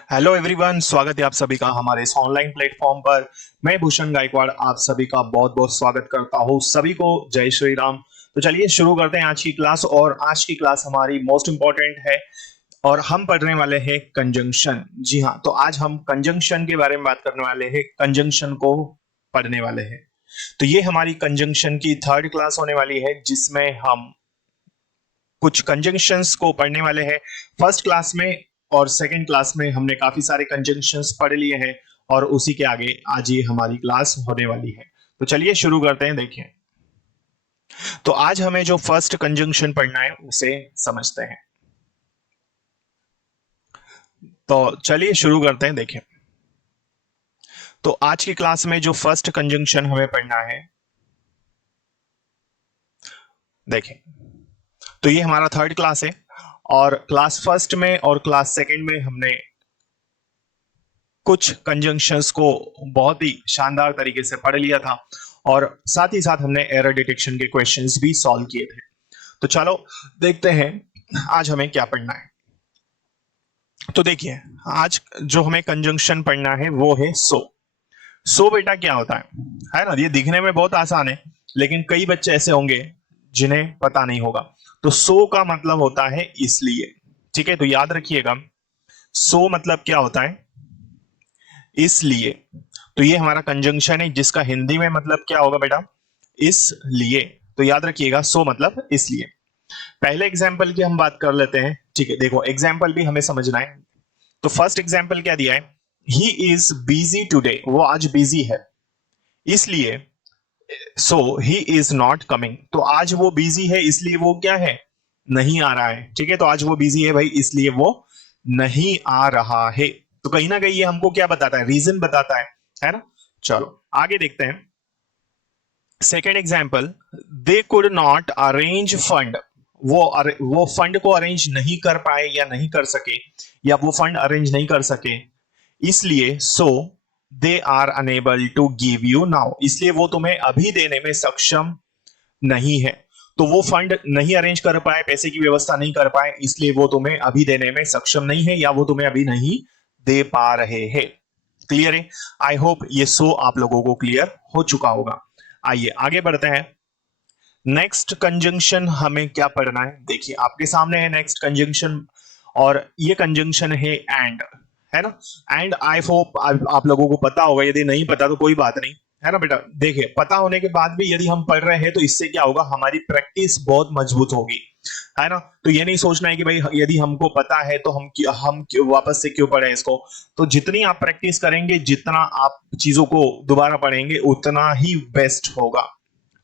Hello everyone, स्वागत है आप सभी का हमारे इस ऑनलाइन प्लेटफॉर्म पर। मैं भूषण गायकवाड़ आप सभी का बहुत बहुत स्वागत करता हूँ। सभी को जय श्री राम। तो चलिए शुरू करते हैं आज की क्लास। और आज की क्लास हमारी मोस्ट इंपॉर्टेंट है और हम पढ़ने वाले हैं कंजंक्शन। जी हाँ, तो आज हम कंजंक्शन के बारे में बात करने वाले हैं, कंजंक्शन को पढ़ने वाले हैं। तो ये हमारी कंजंक्शन की थर्ड क्लास होने वाली है, जिसमें हम कुछ कंजंक्शंस को पढ़ने वाले हैं। फर्स्ट क्लास में और सेकंड क्लास में हमने काफी सारे कंजंक्शंस पढ़ लिए हैं और उसी के आगे आज ये हमारी क्लास होने वाली है। तो चलिए शुरू करते हैं। देखिए, तो आज हमें जो फर्स्ट कंजंक्शन पढ़ना है उसे समझते हैं। तो चलिए शुरू करते हैं। देखिए, तो आज की क्लास में जो फर्स्ट कंजंक्शन हमें पढ़ना है, देखिए, तो ये हमारा थर्ड क्लास है और क्लास फर्स्ट में और क्लास सेकंड में हमने कुछ कंजंक्शंस को बहुत ही शानदार तरीके से पढ़ लिया था और साथ ही साथ हमने एरर डिटेक्शन के क्वेश्चंस भी सॉल्व किए थे। तो चलो देखते हैं आज हमें क्या पढ़ना है। तो देखिए, आज जो हमें कंजंक्शन पढ़ना है वो है सो बेटा क्या होता है ना। ये दिखने में बहुत आसान है, लेकिन कई बच्चे ऐसे होंगे जिन्हें पता नहीं होगा। तो सो का मतलब होता है इसलिए। ठीक है, तो याद रखिएगा, सो मतलब क्या होता है, इसलिए। तो ये हमारा कंजंक्शन है जिसका हिंदी में मतलब क्या होगा बेटा, इसलिए। तो याद रखिएगा, सो मतलब इसलिए। पहले एग्जाम्पल की हम बात कर लेते हैं। ठीक है, देखो एग्जाम्पल भी हमें समझना है। तो फर्स्ट एग्जाम्पल क्या दिया है, ही इज बिजी टूडे, वो आज बिजी है इसलिए। सो ही इज नॉट कमिंग, तो आज वो बिजी है इसलिए वो क्या है, नहीं आ रहा है। ठीक है, तो आज वो बिजी है भाई, इसलिए वो नहीं आ रहा है। तो कहीं ना कहीं ये हमको क्या बताता है, रीजन बताता है ना। चलो आगे देखते हैं। Second example, they could not arrange fund, वो फंड को अरेंज नहीं कर पाए या नहीं कर सके, या वो फंड अरेंज नहीं कर सके इसलिए। So they are unable to give you now, इसलिए वो तुम्हें अभी देने में सक्षम नहीं है। तो वो फंड नहीं अरेंज कर पाए, पैसे की व्यवस्था नहीं कर पाए, इसलिए वो तुम्हें अभी देने में सक्षम नहीं है या वो तुम्हें अभी नहीं दे पा रहे हैं। क्लियर है? आई होप ये सो आप लोगों को क्लियर हो चुका होगा। आइए आगे बढ़ते हैं। नेक्स्ट कंजंक्शन हमें क्या पढ़ना है, देखिए आपके सामने है नेक्स्ट कंजंक्शन और ये कंजंक्शन है एंड, है ना। एंड आई होप आप लोगों को पता होगा, यदि नहीं पता तो कोई बात नहीं, है ना बेटा। देखिए, पता होने के बाद भी यदि हम पढ़ रहे हैं तो इससे क्या होगा, हमारी प्रैक्टिस बहुत मजबूत होगी, है ना। तो ये नहीं सोचना है कि भाई यदि हमको पता है तो हम वापस से क्यों पढ़े इसको। तो जितनी आप प्रैक्टिस करेंगे, जितना आप चीजों को दोबारा पढ़ेंगे, उतना ही बेस्ट होगा।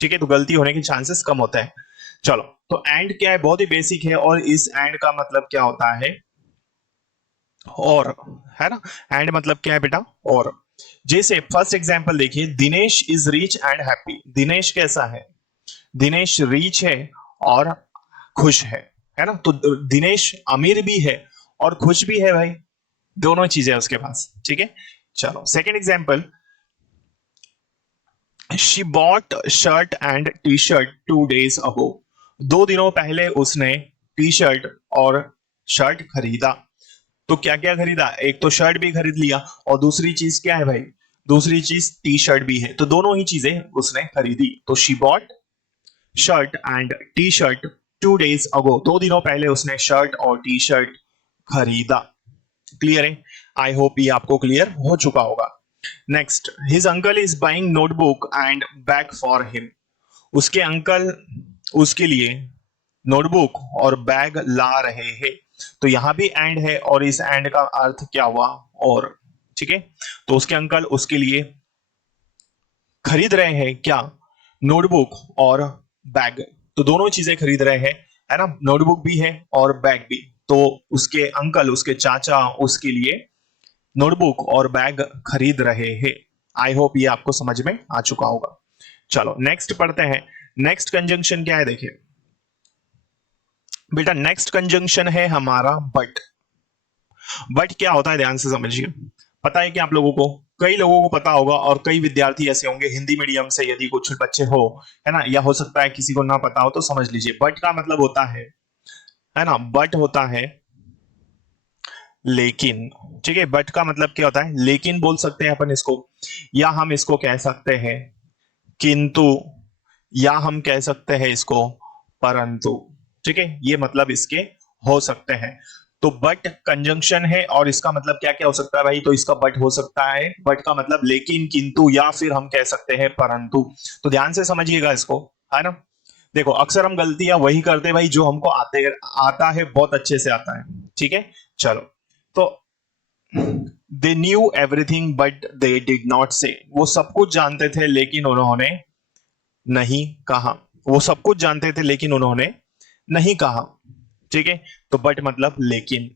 ठीक है, तो गलती होने के चांसेस कम होते हैं। चलो, तो एंड क्या है, बहुत ही बेसिक है और इस एंड का मतलब क्या होता है, और, है ना। एंड मतलब क्या है बेटा, और। जैसे फर्स्ट एग्जांपल देखिए, Dinesh is rich and happy. Dinesh कैसा है, दिनेश रिच है और खुश है ना। तो दिनेश अमीर भी है और खुश भी है भाई, दोनों चीजें उसके पास। ठीक है, चलो second example, she bought shirt and T shirt 2 days अगो। 2 दिनों पहले उसने टी शर्ट और शर्ट खरीदा। तो क्या क्या खरीदा, एक तो शर्ट भी खरीद लिया और दूसरी चीज क्या है भाई, दूसरी चीज टी शर्ट भी है। तो दोनों ही चीजें उसने खरीदी। तो she bought shirt and T shirt 2 days अगो, 2 दिनों पहले उसने शर्ट और टी शर्ट खरीदा। क्लियर है? आई होप ये आपको क्लियर हो चुका होगा। Next, his uncle is buying notebook and bag for him. उसके अंकल उसके लिए नोटबुक और बैग ला रहे हैं। तो यहां भी एंड है और इस एंड का अर्थ क्या हुआ, और। ठीक है, तो उसके अंकल उसके लिए खरीद रहे हैं क्या, नोटबुक और बैग। तो दोनों चीजें खरीद रहे हैं, है ना। नोटबुक भी है और बैग भी। तो उसके अंकल, उसके चाचा उसके लिए नोटबुक और बैग खरीद रहे हैं। आई होप ये आपको समझ में आ चुका होगा। चलो नेक्स्ट पढ़ते हैं। नेक्स्ट कंजंक्शन क्या है, देखिए बेटा, नेक्स्ट कंजंक्शन है हमारा बट। बट क्या होता है, ध्यान से समझिए। पता है कि आप लोगों को, कई लोगों को पता होगा और कई विद्यार्थी ऐसे होंगे हिंदी मीडियम से, यदि कुछ बच्चे हो, है ना, या हो सकता है किसी को ना पता हो, तो समझ लीजिए। बट का मतलब होता है ना, बट होता है लेकिन, ठीक है। बट का मतलब क्या होता है, लेकिन बोल सकते हैं अपन इसको, या हम इसको कह सकते हैं किंतु, या हम कह सकते हैं इसको परंतु, ठीक है। ये मतलब इसके हो सकते हैं। तो बट कंजंक्शन है और इसका मतलब क्या क्या हो सकता है भाई, तो इसका बट हो सकता है, बट का मतलब लेकिन, किंतु, या फिर हम कह सकते हैं परंतु। तो ध्यान से समझिएगा इसको, है ना। देखो अक्सर हम गलतियां वही करते हैं भाई जो हमको आता है, बहुत अच्छे से आता है, ठीक है। चलो, तो they knew everything but they did not से, वो सब कुछ जानते थे लेकिन उन्होंने नहीं कहा। वो सब कुछ जानते थे लेकिन उन्होंने नहीं कहा, ठीक है। तो बट मतलब लेकिन।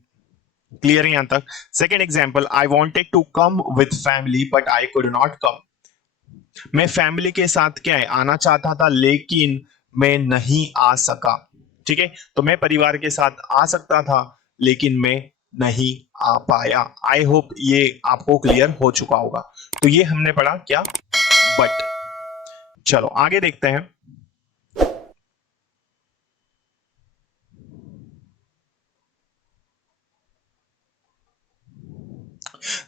क्लियर है यहां तक। Second example, I wanted to come with family but I could not come. मैं फैमिली के साथ क्या है, आना चाहता था लेकिन मैं नहीं आ सका, ठीक है। तो मैं परिवार के साथ आ सकता था लेकिन मैं नहीं आ पाया। आई होप ये आपको क्लियर हो चुका होगा। तो ये हमने पढ़ा क्या, बट। चलो आगे देखते हैं।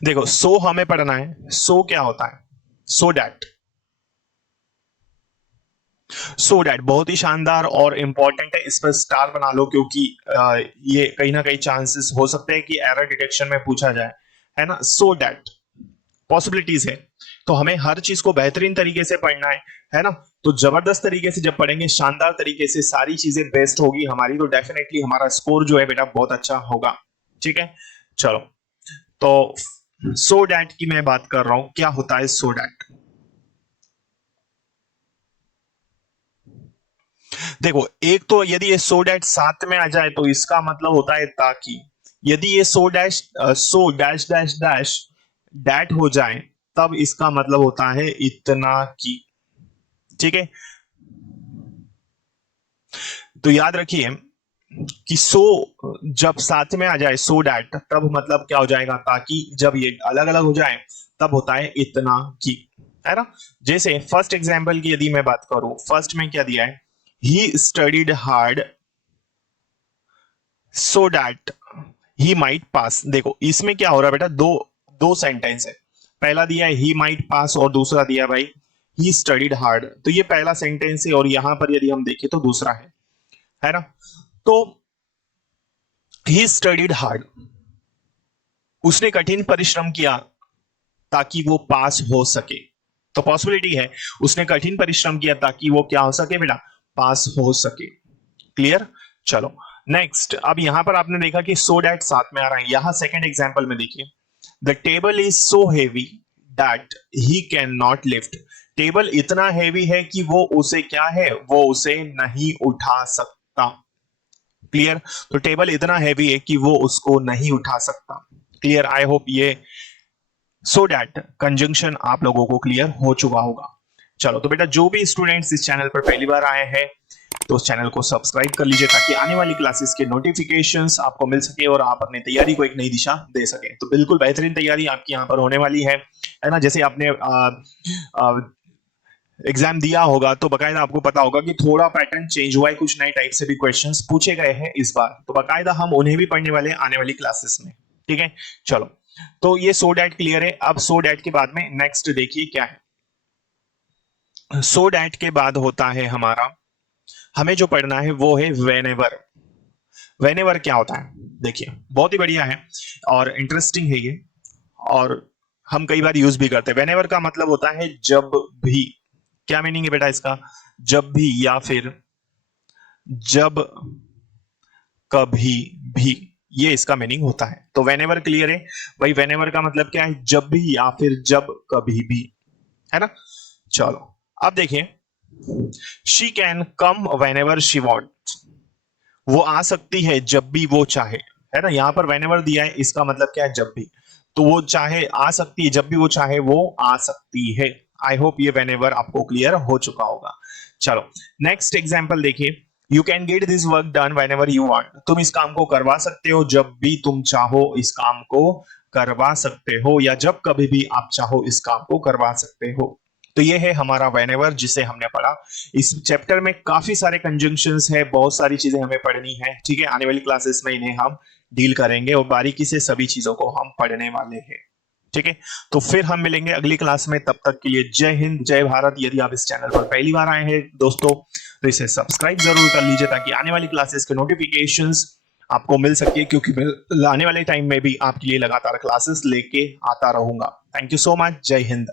देखो सो हमें पढ़ना है, सो क्या होता है, सो डैट। सो डैट बहुत ही शानदार और इंपॉर्टेंट है, इस पर स्टार बना लो क्योंकि ये कहीं ना कहीं चांसेस हो सकते हैं कि एरर डिटेक्शन में पूछा जाए, है ना। सो डैट पॉसिबिलिटीज है। तो हमें हर चीज को बेहतरीन तरीके से पढ़ना है ना। तो जबरदस्त तरीके से जब पढ़ेंगे, शानदार तरीके से सारी चीजें बेस्ट होगी हमारी, तो डेफिनेटली हमारा स्कोर जो है बेटा बहुत अच्छा होगा, ठीक है। चलो, तो सो डैट की मैं बात कर रहा हूं, क्या होता है सो डैट। देखो एक तो यदि ये सो डैश साथ में आ जाए तो इसका मतलब होता है ताकि। यदि ये so dash dash dash that हो जाए तब इसका मतलब होता है इतना की, ठीक है। तो याद रखिए कि सो जब साथ में आ जाए, सो डैट, तब मतलब क्या हो जाएगा, ताकि। जब ये अलग अलग हो जाए तब होता है इतना की, है ना। जैसे फर्स्ट एग्जाम्पल की यदि मैं बात करूं, फर्स्ट में क्या दिया है, he studied hard so that he might pass. देखो इसमें क्या हो रहा है बेटा, दो दो सेंटेंस है। पहला दिया है ही माइट पास और दूसरा दिया भाई ही स्टडीड हार्ड। तो ये पहला सेंटेंस है और यहां पर यदि हम देखें तो दूसरा है ना। तो ही स्टडीड हार्ड, उसने कठिन परिश्रम किया ताकि वो पास हो सके। तो पॉसिबिलिटी है उसने कठिन परिश्रम किया ताकि वो क्या हो सके बेटा, पास हो सके। क्लियर। चलो नेक्स्ट, अब यहां पर आपने देखा कि सो डैट साथ में आ रहा है। यहां सेकंड एग्जांपल में देखिए, the table is so heavy that he can not lift. Table इतना हेवी है कि वो उसे क्या है, वो उसे नहीं उठा सकता। क्लियर। तो टेबल इतना हैवी है कि वो उसको नहीं उठा सकता। क्लियर। आई होप ये सो डैट कंजंक्शन आप लोगों को क्लियर हो चुका होगा। चलो तो बेटा जो भी स्टूडेंट्स इस चैनल पर पहली बार आए हैं तो उस चैनल को सब्सक्राइब कर लीजिए ताकि आने वाली क्लासेस के नोटिफिकेशंस आपको मिल सके और आप अपनी तैयारी को एक नई दिशा दे सके। तो बिल्कुल बेहतरीन तैयारी आपकी यहाँ पर होने वाली है ना। जैसे आपने एग्जाम दिया होगा तो बकायदा आपको पता होगा कि थोड़ा पैटर्न चेंज हुआ है, कुछ नए टाइप से भी क्वेश्चंस पूछे गए हैं इस बार। तो बकायदा हम उन्हें भी पढ़ने वाले हैं आने वाली क्लासेस में, ठीक है। चलो तो ये सो डैट क्लियर है। अब सो डैट के बाद में नेक्स्ट देखिए क्या है। सो डैट के बाद होता है हमारा, हमें जो पढ़ना है वो है वेनेवर। वेनेवर क्या होता है, देखिए बहुत ही बढ़िया है और इंटरेस्टिंग है ये, और हम कई बार यूज भी करते हैं। वेनेवर का मतलब होता है जब भी। क्या मीनिंग है बेटा इसका, जब भी या फिर जब कभी भी, ये इसका मीनिंग होता है। तो वेनेवर क्लियर है भाई, वेनेवर का मतलब क्या है, जब भी या फिर जब कभी भी, है ना। चलो अब देखिए, she can come whenever she want, वो आ सकती है जब भी वो चाहे, है ना। यहां पर वेनेवर दिया है, इसका मतलब क्या है, जब भी। तो वो चाहे आ सकती है, जब भी वो चाहे वो आ सकती है। आई होप ये वेनेवर आपको क्लियर हो चुका होगा। चलो नेक्स्ट एग्जांपल देखिए, you can get this work done when ever you want. तुम इस काम को करवा सकते हो जब भी तुम चाहो, इस काम को करवा सकते हो, या जब कभी भी आप चाहो इस काम को करवा सकते हो। तो ये है हमारा वेनेवर जिसे हमने पढ़ा। इस चैप्टर में काफी सारे कंजंक्शंस है, बहुत सारी चीजें हमें पढ़नी है, ठीक है। आने वाली क्लासेस में इन्हें हम डील करेंगे और बारीकी से सभी चीजों को हम पढ़ने वाले हैं। ठीक है, तो फिर हम मिलेंगे अगली क्लास में। तब तक के लिए जय हिंद, जय भारत। यदि आप इस चैनल पर पहली बार आए हैं दोस्तों, तो इसे सब्सक्राइब जरूर कर लीजिए ताकि आने वाली क्लासेस के नोटिफिकेशंस आपको मिल सके, क्योंकि मैं आने वाले टाइम में भी आपके लिए लगातार क्लासेस लेके आता रहूंगा। Thank you so much. जय हिंद।